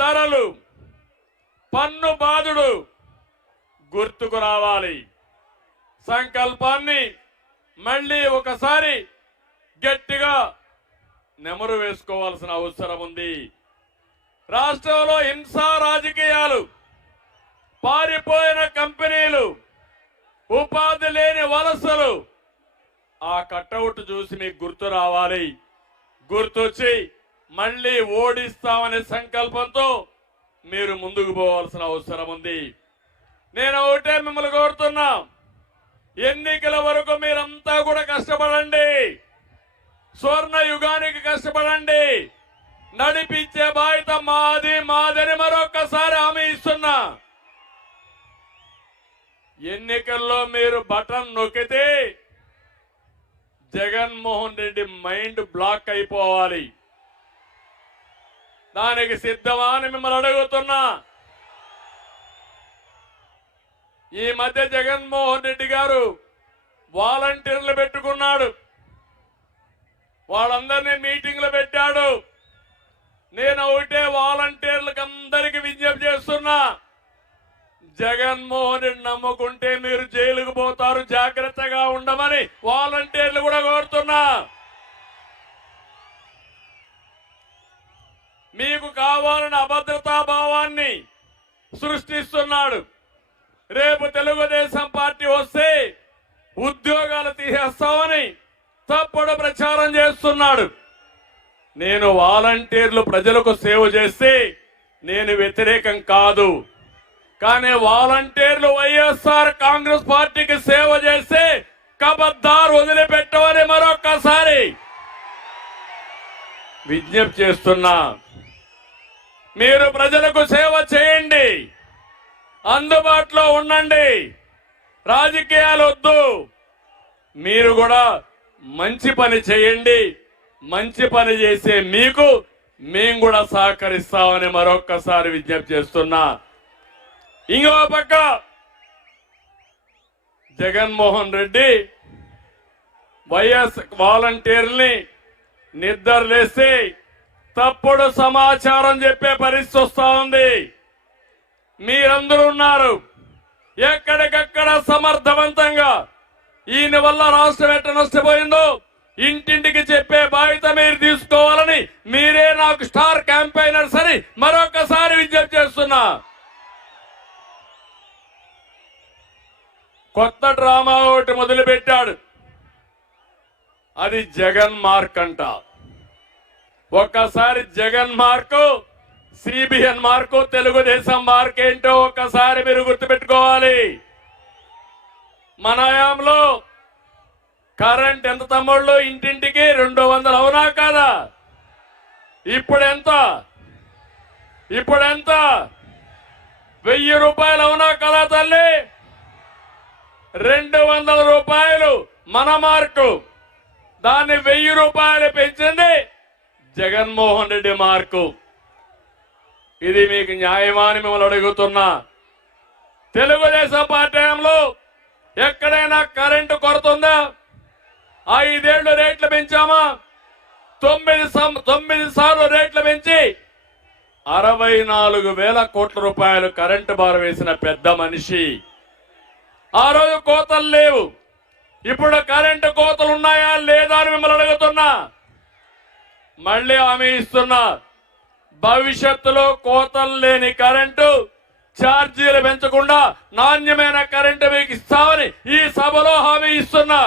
ధరలు, పన్ను బాధుడు గుర్తుకు రావాలి. సంకల్పాన్ని మళ్ళీ ఒకసారి గట్టిగా నెమరు వేసుకోవాల్సిన అవసరం ఉంది. రాష్ట్రంలో హింసా రాజకీయాలు, పారిపోయిన కంపెనీలు, ఉపాధి లేని వలసలు, ఆ కట్అవుట్ చూసి మీకు గుర్తు రావాలి. గుర్తొచ్చి మళ్ళీ ఓడిస్తామనే సంకల్పంతో మీరు ముందుకు పోవాల్సిన అవసరం ఉంది. నేను ఒకటే మిమ్మల్ని కోరుతున్నా, ఎన్నికల వరకు మీరంతా కూడా కష్టపడండి, స్వర్ణ యుగానికి కష్టపడండి. నడిపించే బాధ్యత మాదని మరొకసారి హామీ ఇస్తున్నా. ఎన్నికల్లో మీరు బటన్ నొక్కితే జగన్మోహన్ రెడ్డి మైండ్ బ్లాక్ అయిపోవాలి. దానికి సిద్ధమా అని మిమ్మల్ని అడుగుతున్నా. ఈ మధ్య జగన్మోహన్ రెడ్డి గారు వాలంటీర్లు పెట్టుకున్నాడు, వాళ్ళందరినీ మీటింగ్లు పెట్టాడు. నేను ఒకటే వాలంటీర్లకు అందరికీ విజ్ఞప్తి చేస్తున్నా, జగన్మోహన్ రెడ్డి నమ్ముకుంటే మీరు జైలుకు పోతారు, జాగ్రత్తగా ఉండమని వాలంటీర్లు కూడా కోరుతున్నా. మీకు కావాలని అభద్రతా భావాన్ని సృష్టిస్తున్నాడు. రేపు తెలుగుదేశం పార్టీ వస్తే ఉద్యోగాలు తీసేస్తామని తప్పుడు ప్రచారం చేస్తున్నాడు. నేను వాలంటీర్లు ప్రజలకు సేవ చేస్తే నేను వ్యతిరేకం కాదు, కానీ వాలంటీర్లు వైఎస్ఆర్ కాంగ్రెస్ పార్టీకి సేవ చేస్తే కబద్దార్ వదిలిపెట్టమని మరొక్కసారి విజ్ఞప్తి చేస్తున్నా. మీరు ప్రజలకు సేవ చేయండి, అందుబాటులో ఉండండి, రాజకీయాలు వద్దు. మీరు కూడా మంచి పని చేయండి, మంచి పని చేసే మీకు మేము కూడా సహకరిస్తామని మరొక్కసారి విజ్ఞప్తి చేస్తున్నా. ఇంకో పక్క జగన్మోహన్ రెడ్డి వైఎస్ వాలంటీర్ని నిద్రలేసి తప్పుడు సమాచారం చెప్పే పరిస్థితి వస్తా ఉంది. మీరందరూ ఉన్నారు, ఎక్కడికక్కడ సమర్థవంతంగా ఈయన వల్ల రాష్ట్రం ఎట్ట నష్టపోయిందో ఇంటింటికి చెప్పే బాధ్యత మీరు తీసుకోవాలని మీరే నాకు స్టార్ క్యాంపెయినర్స్ అని మరొకసారి విజ్ఞప్తి చేస్తున్నా. కొత్త డ్రామా ఒకటి మొదలు పెట్టాడు, అది జగన్ మార్క్ అంట. ఒక్కసారి Jagan mark, CBN mark, Telugu Desam mark ఏంటో ఒక్కసారి మీరు గుర్తుపెట్టుకోవాలి. మన హయాంలో కరెంట్ ఎంత తమ్ముళ్ళు? ఇంటింటికి 200 అవునా కాదా? ఇప్పుడెంత? 1000 రూపాయలు అవునా కదా తల్లి? 200 రూపాయలు మన మార్కు, దాన్ని 1000 రూపాయలు పెంచింది జగన్మోహన్ రెడ్డి మార్కు. ఇది మీకు న్యాయమా అని మిమ్మల్ని అడుగుతున్నా. తెలుగుదేశం పార్టీలో ఎక్కడైనా కరెంటు కొరత ఉందా? 5 ఏళ్లు రేట్లు పెంచామా? 9 సార్లు రేట్లు పెంచి 64,000 కోట్ల రూపాయలు కరెంటు బారు వేసిన పెద్ద మనిషి. ఆ రోజు కోతలు లేవు, ఇప్పుడు కరెంటు కోతలు ఉన్నాయా లేదా అని మిమ్మల్ని అడుగుతున్నా. మళ్ళీ హామీ ఇస్తున్నా, భవిష్యత్తులో కోతలు లేని కరెంటు, ఛార్జీలు పెంచకుండా నాణ్యమైన కరెంటు మీకు ఇస్తామని ఈ సభలో హామీ ఇస్తున్నా.